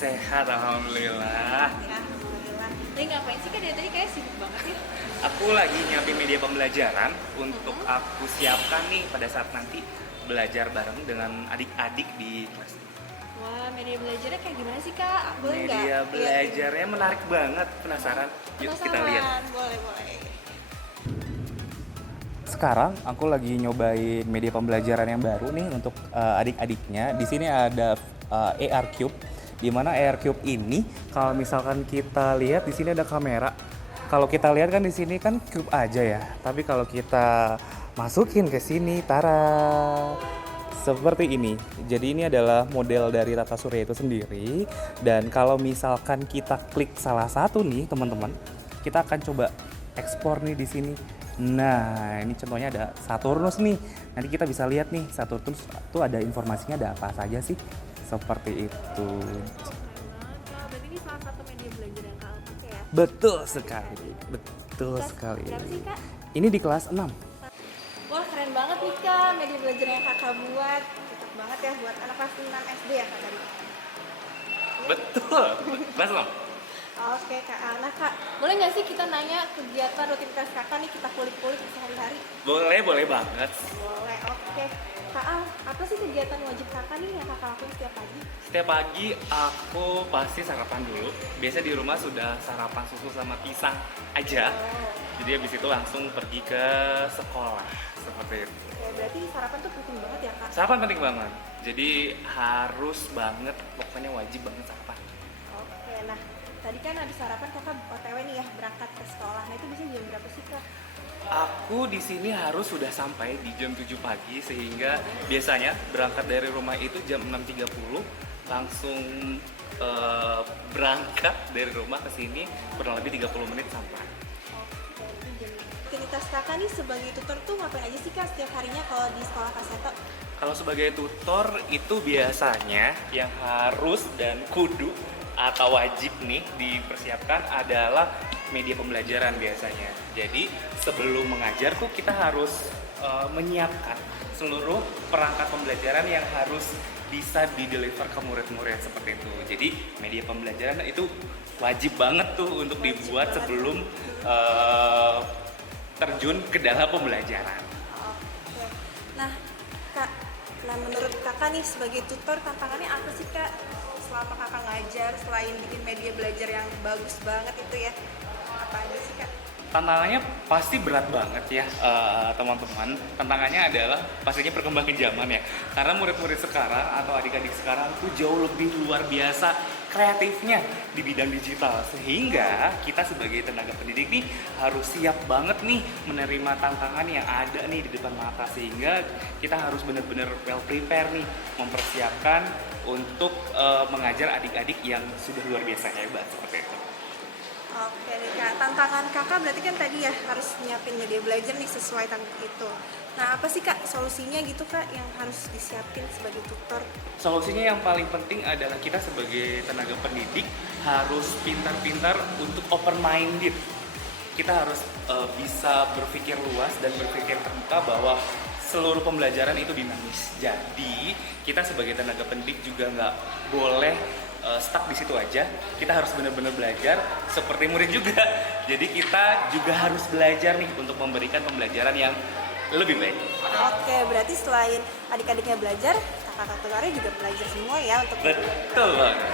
Sehat, alhamdulillah. Ya, alhamdulillah. Tapi ngapain sih Kak dari tadi kayak sibuk banget ya? Aku lagi nyiapin media pembelajaran untuk aku siapkan nih pada saat nanti belajar bareng dengan adik-adik di kelas. Wah, media belajarnya kayak gimana sih Kak? Boleh nggak? Media Lihat. belajarnya menarik banget, penasaran? Yuk kita lihat. Penasaran? Boleh, boleh. Sekarang aku lagi nyobain media pembelajaran yang baru nih untuk adik-adiknya. Di sini ada AR Cube. Di mana AR Cube ini kalau misalkan kita lihat di sini ada kamera. Kalau kita lihat kan di sini kan cube aja ya. Tapi kalau kita masukin ke sini, tara, seperti ini. Jadi ini adalah model dari Tata Surya itu sendiri. Dan kalau misalkan kita klik salah satu nih teman-teman, kita akan coba ekspor nih di sini. Nah, ini contohnya ada Saturnus nih. Nanti kita bisa lihat nih Saturnus itu ada informasinya ada apa saja sih. Seperti itu. Kak, berarti ini salah satu media belajar yang Kak pakai ya? Betul sekali. Betul Kelas sekali. berapa sih Kak? Ini di kelas 6. Wah, keren banget nih Kak, media belajar yang Kakak buat. Cocok banget ya buat anak kelas 6 SD ya Kak tadi? Betul. Kelas 6. Oke Kak, nah Kak, boleh nggak sih kita nanya kegiatan rutinitas Kakak nih kita kulik-kulik sehari-hari? Boleh banget. Boleh, oke. Kak Al, apa sih kegiatan wajib Kakak nih yang Kakak lakuin setiap pagi? Setiap pagi aku pasti sarapan dulu. Biasa di rumah sudah sarapan susu sama pisang aja. Jadi habis itu langsung pergi ke sekolah. Seperti itu. Oke, berarti sarapan tuh penting banget ya Kak? Sarapan penting banget. Jadi harus banget, pokoknya wajib banget sarapan. Oke, nah tadi kan habis sarapan Kakak OTW nih ya berangkat ke sekolah. Nah itu biasanya jam berapa sih Kak? Aku di sini harus sudah sampai di jam 7 pagi sehingga biasanya berangkat dari rumah itu jam 6.30 langsung berangkat dari rumah ke sini kurang lebih 30 menit sampai. Oke, itu jam. Rutinitas Kakak nih sebagai tutor tuh ngapain aja sih Kak setiap harinya kalau di sekolah Kak Seto? Kalau sebagai tutor itu biasanya yang harus dan kudu atau wajib nih dipersiapkan adalah media pembelajaran biasanya. Jadi sebelum mengajar tuh kita harus menyiapkan seluruh perangkat pembelajaran yang harus bisa di-deliver ke murid-murid seperti itu. Jadi media pembelajaran itu wajib banget tuh untuk dibuat sebelum terjun ke dalam pembelajaran. Oke. Nah, Kak, nah menurut Kakak nih sebagai tutor tantangannya apa sih Kak? Selama Kakak ngajar selain bikin media belajar yang bagus banget itu ya, apa aja sih Kak? Tantangannya pasti berat banget ya teman-teman. Tantangannya adalah pastinya perkembangan zaman ya. Karena murid-murid sekarang atau adik-adik sekarang tuh jauh lebih luar biasa kreatifnya di bidang digital. Sehingga kita sebagai tenaga pendidik nih harus siap banget nih menerima tantangan yang ada nih di depan mata. Sehingga kita harus benar-benar well prepare nih mempersiapkan untuk mengajar adik-adik yang sudah luar biasa hebat seperti itu. Oke nih Kak, tantangan Kakak berarti kan tadi ya harus nyiapin media belajar nih sesuai tantangan itu. Nah apa sih Kak solusinya gitu Kak yang harus disiapin sebagai tutor? Solusinya yang paling penting adalah kita sebagai tenaga pendidik harus pintar-pintar untuk open minded. Kita harus bisa berpikir luas dan berpikir terbuka bahwa seluruh pembelajaran itu dinamis. Jadi kita sebagai tenaga pendidik juga nggak boleh stuck di situ aja. Kita harus benar-benar belajar seperti murid juga. Jadi kita juga harus belajar nih untuk memberikan pembelajaran yang lebih baik. Oke, berarti selain adik-adiknya belajar, kakak tutornya juga belajar semua ya untuk Betul banget.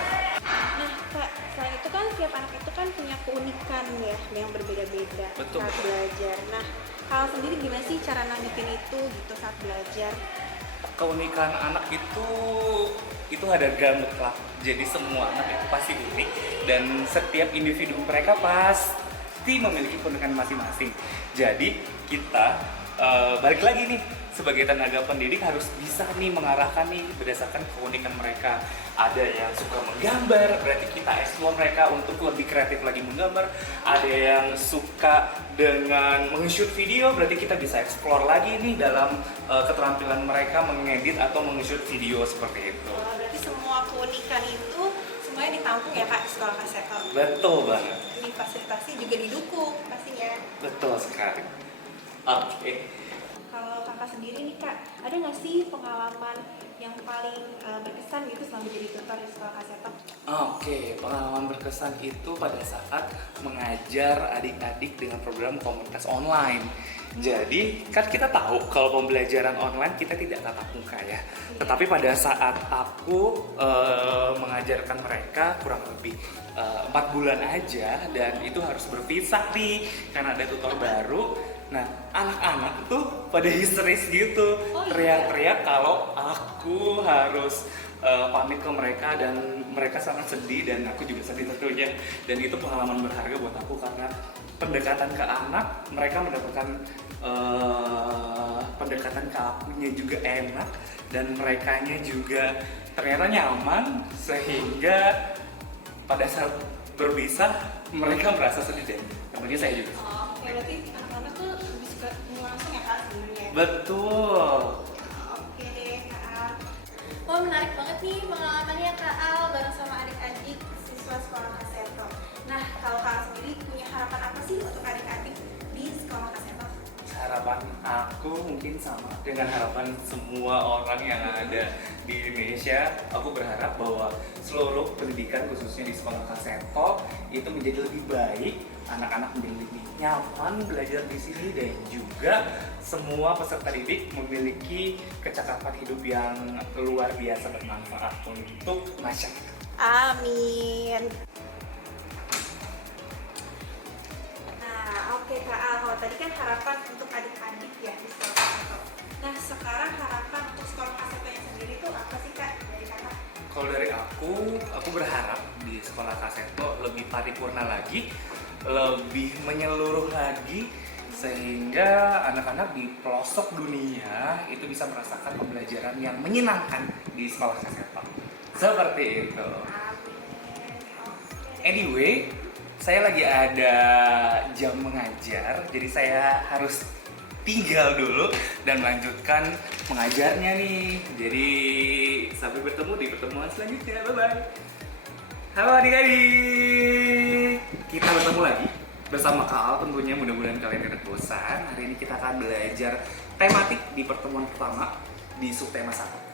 Nah Kak, selain itu kan tiap anak itu kan punya keunikan ya yang berbeda-beda Betul. saat belajar. Nah kalau sendiri gimana sih cara nanggepin itu gitu saat belajar? Keunikan anak itu ada gamut lah. Jadi semua anak itu pasti unik dan setiap individu mereka pasti memiliki keunikan masing-masing. Jadi kita balik lagi nih sebagai tenaga pendidik harus bisa nih mengarahkan nih berdasarkan keunikan mereka. Ada yang suka menggambar, berarti kita explore mereka untuk lebih kreatif lagi menggambar. Ada yang suka dengan meng-shoot video, berarti kita bisa explore lagi nih dalam keterampilan mereka mengedit atau meng-shoot video seperti itu. Wah, berarti semua keunikan itu semuanya ditampung ya Kak di sekolah Kak Seto? Betul banget. Difasilitasi juga didukung pastinya. Betul sekali. Oke. Kalau Kakak kakak sendiri nih Kak, ada nggak sih pengalaman yang paling berkesan gitu selama jadi tutor di sekolah Kak Seto? Oke, pengalaman berkesan itu pada saat mengajar adik-adik dengan program komunitas online. Jadi kan kita tahu kalau pembelajaran online kita tidak tatap muka ya. Tetapi pada saat aku mengajarkan mereka kurang lebih 4 bulan aja, dan itu harus berpisah nih karena ada tutor baru. Nah, anak-anak tuh pada histeris gitu, teriak-teriak kalau aku harus pamit ke mereka, dan mereka sangat sedih dan aku juga sedih tentunya. Dan itu pengalaman berharga buat aku karena pendekatan ke anak, mereka mendapatkan pendekatan ke akunya juga enak, dan merekanya juga ternyata nyaman, sehingga pada saat berpisah mereka merasa sedih deh. Tentunya saya juga. Oke, berarti anak-anak tuh lebih suka langsung ya Kak sebenarnya? Betul. Oke deh Kak Al. Wah, menarik banget nih pengalamannya Kak Al bareng sama adik-adik siswa sekolah Kak Seto. Nah, kalau Kak Al sendiri punya harapan apa sih untuk adik-adik di sekolah Kak Seto? Harapan aku mungkin sama dengan harapan semua orang yang ada di Indonesia. Aku berharap bahwa seluruh pendidikan khususnya di sekolah Kak Seto itu menjadi lebih baik, anak-anak menjadi lebih nyaman belajar di sini, dan juga semua peserta didik memiliki kecakapan hidup yang luar biasa bermanfaat untuk masyarakat. Amin. Nah, oke Kak Al, kalau tadi kan harapan untuk adik-adik ya di sekolah Kak Seto. Nah, sekarang harapan untuk sekolah Kak Seto yang sendiri itu apa sih Kak dari Kakak? Kalau dari aku berharap di sekolah Kak Seto lebih paripurna lagi, lebih menyeluruh lagi, sehingga anak-anak di pelosok dunia itu bisa merasakan pembelajaran yang menyenangkan di sekolah Kak Seto. Seperti itu. Anyway, saya lagi ada jam mengajar, jadi saya harus tinggal dulu dan melanjutkan mengajarnya nih. Jadi sampai bertemu di pertemuan selanjutnya. Bye-bye. Halo adik-adik, kita bertemu lagi bersama Kak Al tentunya. Mudah-mudahan kalian tidak bosan. Hari ini kita akan belajar tematik di pertemuan pertama di subtema 1.